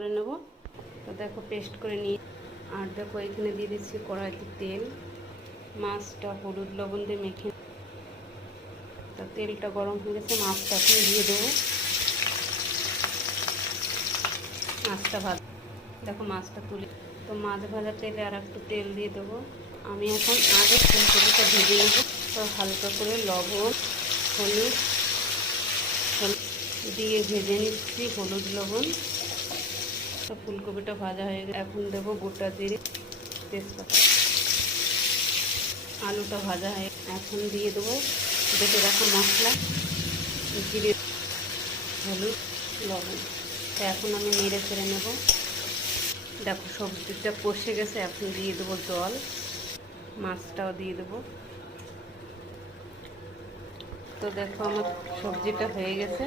করে নেব। তো দেখো পেস্ট করে নিয়ে, আর দেখো এখানে দিয়ে দিচ্ছি কড়াইতে তেল। মাছটা হলুদ লবণ দিয়ে মেখে, তা তেলটা গরম হয়ে গেছে, মাছটা এখন দিয়ে দেবো। মাছটা ভাজা, দেখো মাছটা তুলে, তো মাছ ভাজা তেলে আর একটু তেল দিয়ে দেবো। আমি এখন আগে ফুলকপিটা ভেজে নেবো। তো হালকা করে লবণ হলুদ দিয়ে ভেজে নিচ্ছি, হলুদ লবণ। তো ফুলকপিটা ভাজা হয়ে গেছে, এখন দেবো গোটা জিরে তেজপাতা। আলুটা ভাজা হয়ে এখন দিয়ে দেবো বেটে রাখা মশলা, জিরে হলুদ লবণ। তো এখন আমি নেড়ে ফেড়ে নেব। দেখো সবজিটা কষে গেছে, এখন দিয়ে দেবো জল, মাছটাও দিয়ে দেবো। তো দেখো আমার সবজিটা হয়ে গেছে।